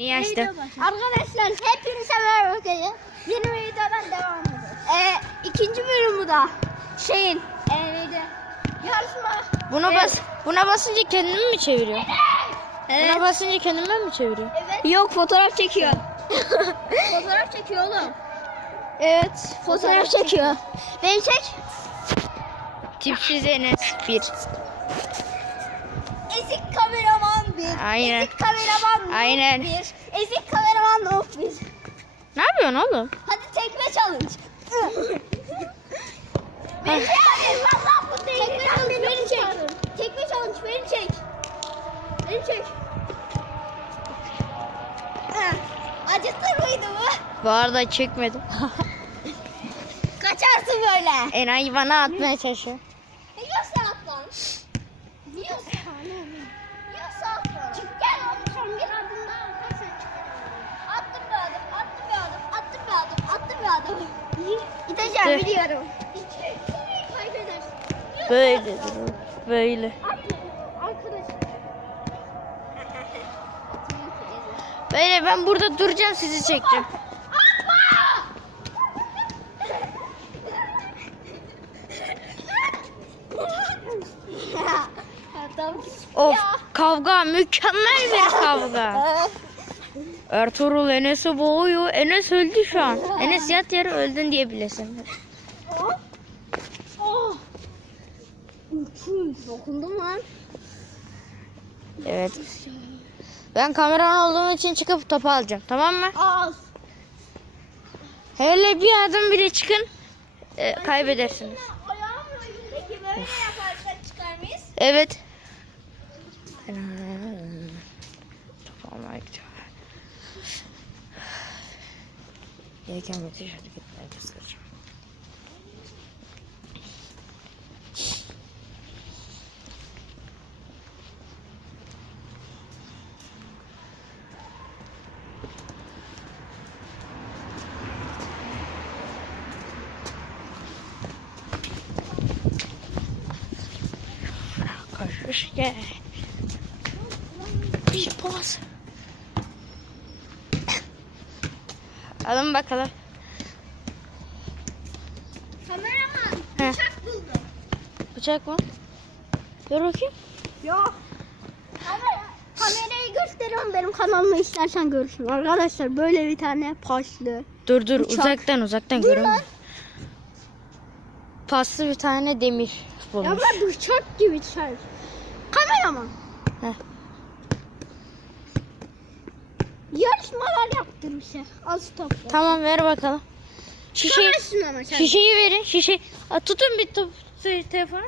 Yeni açtım. Arkadaşlar hepinize merhaba bakayım. Yeni bir videodan devam ediyoruz. Ee, ikinci bölüm bu da. Şeyin. Ee, neydi? Yarışma. Buna Evet. bas buna basınca kendimi mi çeviriyor? Evet. Buna basınca kendimi mi çeviriyor? Evet. Yok fotoğraf çekiyor. fotoğraf çekiyor oğlum. Evet. Fotoğraf, çekiyor. Beni çek. Tipsiz Enes 1. Ezik kameraman bir. Aynen. Ezik kameraman Aynen. bir. Ezik kameraman Nuh bir. Ne yapıyorsun oğlum? Hadi tekme challenge. beni çek hadi. Valla bu değil. Tekme challenge beni çek. Tekme challenge beni çek. Beni çek. Eh, Acıtır mıydı bu? Bu arada çekmedim. Kaçarsın böyle. Enayi bana atmaya çalışıyor. Biliyorum. Kaybedersin. Böyle durur. Böyle. Arkadaşlar. Böyle ben burada duracağım sizi çekeceğim. Of kavga mükemmel bir kavga. Ertuğrul Enes'i boğuyor. Enes öldü şu an. Enes yat yere öldün diye bilesin. Oh. Dokundum lan. Evet. Ben kameraman olduğum için çıkıp topu alacağım. Tamam mı? Al. Hele bir adım bile çıkın. e, kaybedersiniz. Ayağım peki böyle yaparsak çıkar mıyız? Evet. Gereken müthiş hareketler göstereceğim. Koşuş gel. Bir pas. Alın bakalım. Kameraman He. bıçak buldum. Bıçak mı? Dur bakayım. Yok. Kamera, kamerayı gösteriyorum benim kanalımı istersen görürsün. Arkadaşlar böyle bir tane paslı. Dur dur Bıçak. uzaktan uzaktan Dur görünmüyor. lan. Paslı bir tane demir Ya bulmuş. ben bıçak gibi çay. Kameraman. Heh. Yarışmalar yaptırmış ya. Az topla. Tamam ver bakalım. Şişe, Tutamazsın ama sen. şişeyi verin. Şişe. Aa, tutun bir top, te- telefonu.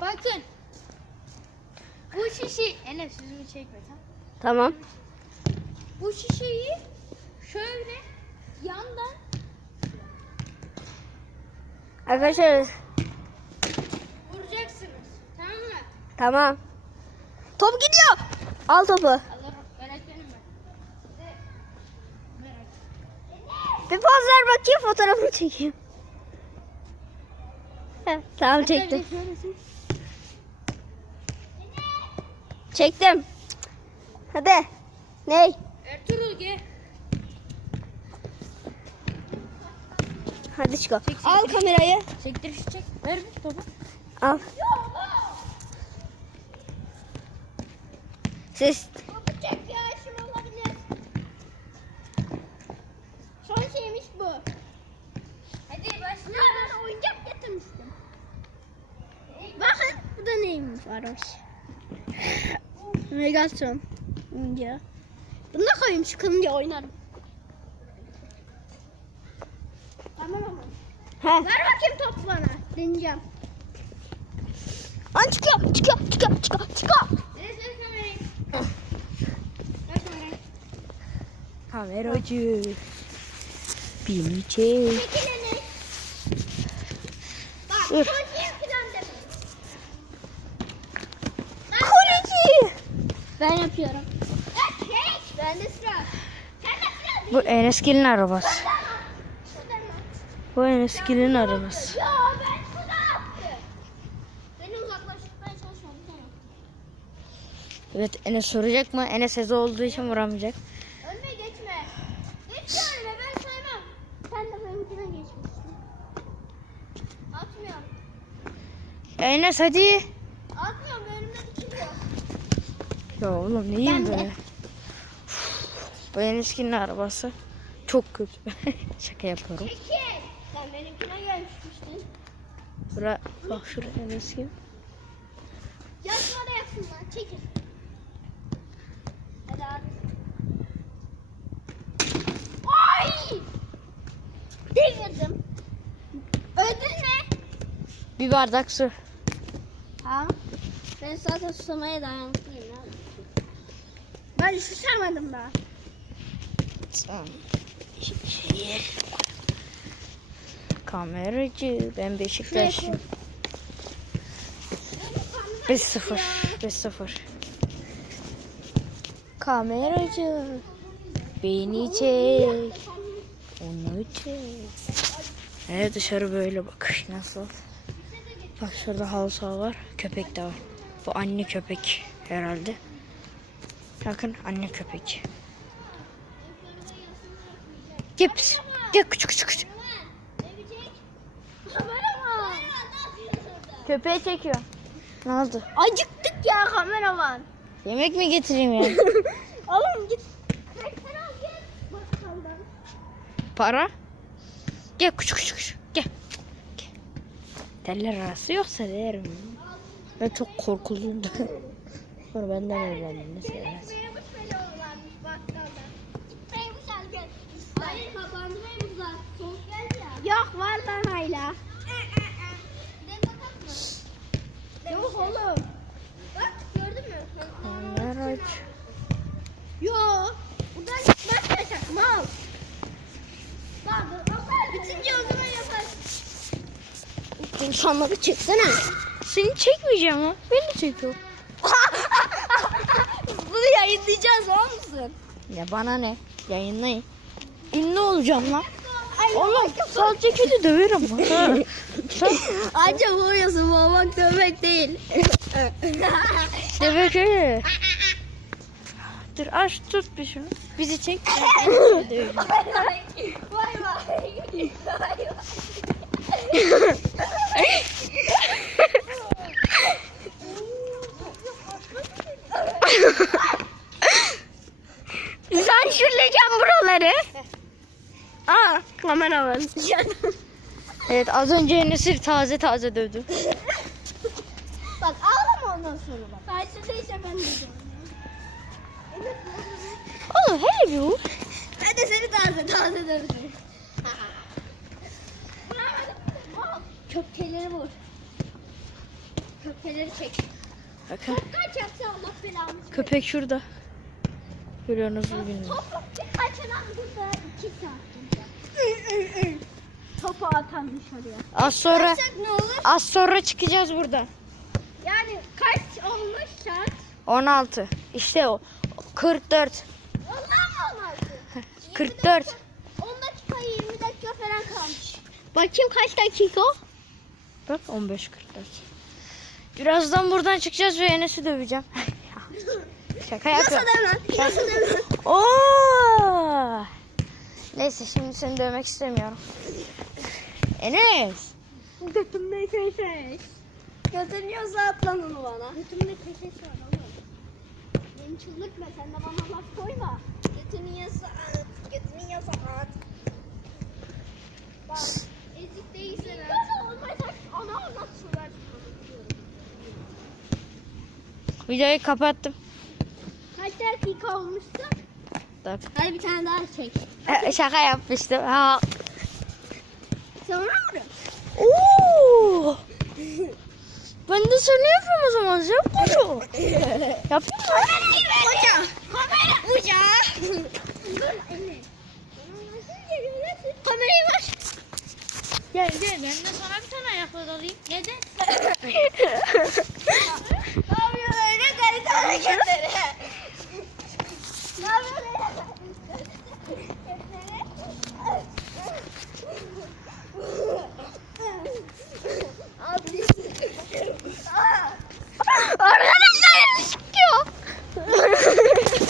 Bakın. Bu şişe Enes yüzümü çekme tamam. Tamam. Bu şişeyi şöyle yandan Arkadaşlar vuracaksınız. Tamam mı? tamam. Top gidiyor. Al topu. Alırım. Öğretmenim ben. Size merak Bir poz ver bakayım fotoğrafını çekeyim. Heh, tamam çektim. Çektim. Hadi. Ney? Ertuğrul gel. Hadi çık. Çek, çek, Al kamerayı. Çektir şu çek. Ver bir topu. Al. Ses. Çek ya şunu olabilir. Son şeymiş bu. Hadi başla. Ben oyuncak getirmiştim. Bakın bu da neymiş varmış. Megatron oyuncağı. Bunu da koyayım çıkınca oynarım. Tamam ama. He. Ver bakayım top bana. Deneyeceğim. Lan çıkıyor, çıkıyor, çıkıyor, çıkıyor, çıkıyor. Kameracı. Beni çek. Enes. Bak, Dur. Ben yapıyorum. Ben de sıra. Sen de sıra. Bu Enesgil'in arabası. Bu Enesgil'in arabası. Ya ben şunu attım. Beni uzaklaştırmaya çalışıyorum. Sen at. Evet Enes soracak mı? Enes Eze olduğu için vuramayacak. Önüme geçme. Geç önüme ben saymam. Sen de benimkine geçmişsin. Atmıyorum. Enes hadi. Atmıyorum önümde dikiliyor. Ya oğlum neyim Ben de. böyle? Bu Enesgil'in arabası. Çok kötü. Şaka yapıyorum. Çekil. Sen benimkine gelmiştin. Bura, bak şuraya Enesgil. Yatma da yatsın lan. Çekil. Hadi abi. Ay! Devirdim. Ödül ne? Bir bardak su. Ha? Ben zaten susamaya dayanıklıyım. Yapayım? Ben susamadım daha. Tamam. Kameracı. Ben Beşiktaş'ım. 5-0. 5-0. Kameracı. Beni çek. Onu çek. Evet dışarı böyle bak. Nasıl? Bak şurada halı saha var. Köpek de var. Bu anne köpek herhalde. Bakın anne köpek. Gel pis. Gel küçük küçük küçük. Kameraman. Köpeği çekiyor. Ne oldu? Acıktık ya kameraman. Yemek mi getireyim ya? Oğlum git. Krekten al gel. Bakkaldan. Para? Gel küçük küçük küçük. Gel. Gel. Teller arası yoksa derim. Ben çok korkuluyum da. Sonra benden öğrendim mesela. Yok var lan hala. Yok oğlum. Bak gördün mü? Kameracı. Yok. Buradan gitmez yaşak mal. Vardır. Bitince o zaman yaparsın. İnsanları çeksene. Seni çekmeyeceğim ha. Beni çekiyor. Bunu yayınlayacağız o musun? Ya bana ne? Yayınlayın. Ünlü olacağım lan. Oğlum sadece kedi döverim. Sen Anca boyası boğmak dövmek değil. deve kedi. Dur aç tut bir şunu. Bizi çek. Vay vay. Vay vay. Sansürleyeceğim buraları. Aa kamera var. Evet az önce Enes'i taze taze dövdüm. bak ağlama ondan sonra bak. Karşıdaysa ben de Oğlum hele bir vur. Ben de seni taze taze dövdüm. Köpkeleri vur. Köpkeleri çek. Bakın kaç yapsa Allah belamı. köpek şurada. Görüyorsunuz bugün. Top kaç adam burada iki saat. Topu atan dışarıya. Az sonra Kaçsak ne olur? az sonra çıkacağız burada. Yani kaç olmuş saat? 16. İşte o. 44. Ondan mı olmazdı? 44. 10 dakika 20 dakika falan kalmış. Bakayım kaç dakika? Bak 15 44. Birazdan buradan çıkacağız ve Enes'i döveceğim. Şaka yapıyorum. hemen. Nasıl hemen? Oo! Neyse şimdi seni dövmek istemiyorum. Enes. Götümde keseş. Götün yiyorsa at lan onu bana. Götümde keseş var oğlum. Beni çıldırtma sen de bana laf koyma. Götünü yiyorsa at. Götünü yiyorsa at. Bak ezik değilse ben. Götü olmayacak. Ana nasıl söyler? Videoyu kapattım. Kaç dakika olmuştu? Bak. Hadi bir tane daha çek. Şaka yapmıştım. Ha. Sonra mı? Oo! Ben de seni yapayım o zaman. Sen koşu. Yapayım mı? Hoca. Kamera. Anne. Kamerayı ver. Gel gel ben de sana bir tane ayakla dalayım. Neden? ne yapıyorsun öyle garip yapıyorsun